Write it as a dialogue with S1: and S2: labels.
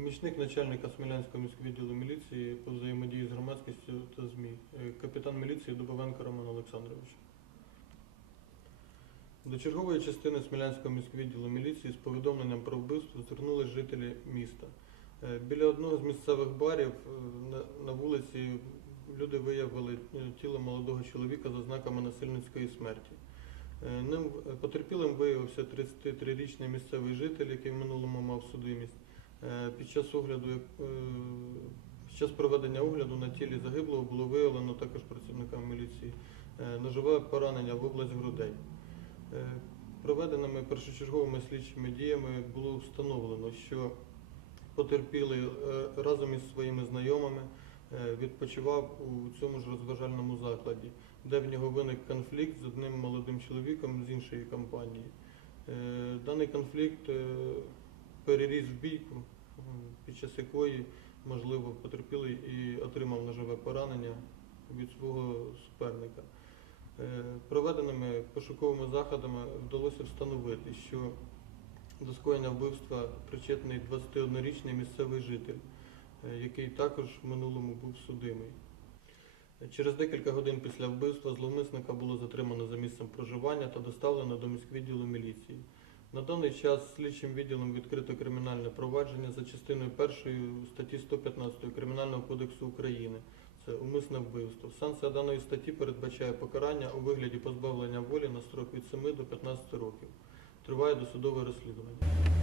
S1: Помічник начальника Смілянського міського відділу міліції по взаємодії з громадськістю та ЗМІ. Е, Капітан міліції Дубовенко Роман Олександрович. До чергової частини Смілянського міського відділу міліції з повідомленням про вбивство звернулись жителі міста. Е, Біля одного з місцевих барів е, на- вулиці люди виявили тіло молодого чоловіка за знаками насильницької смерті. Ним потерпілим виявився 33-річний місцевий житель, який в минулому мав судимість. Е, Під час огляду, е, під час проведення огляду на тілі загиблого було виявлено також працівникам міліції е, ножове поранення в область грудей. Проведеними першочерговими слідчими діями було встановлено, що потерпілий разом із своїми знайомими відпочивав у цьому ж розважальному закладі, де в нього виник конфлікт з одним молодим чоловіком з іншої компанії. Даний конфлікт переріс в бійку, під час якої, можливо, потерпілий і отримав ножове поранення від свого суперника. Е, Проведеними пошуковими заходами вдалося встановити, що до скоєння вбивства причетний 21-річний місцевий житель, е, який також в минулому був судимий. Через декілька годин після вбивства зловмисника було затримано за місцем проживання та доставлено до міськвідділу міліції. На даний час слідчим відділом відкрито кримінальне провадження за частиною першої статті 115 Кримінального кодексу України. Це умисне вбивство. Санкція даної статті передбачає покарання у вигляді позбавлення волі на строк від 7 до 15 років. Триває досудове розслідування.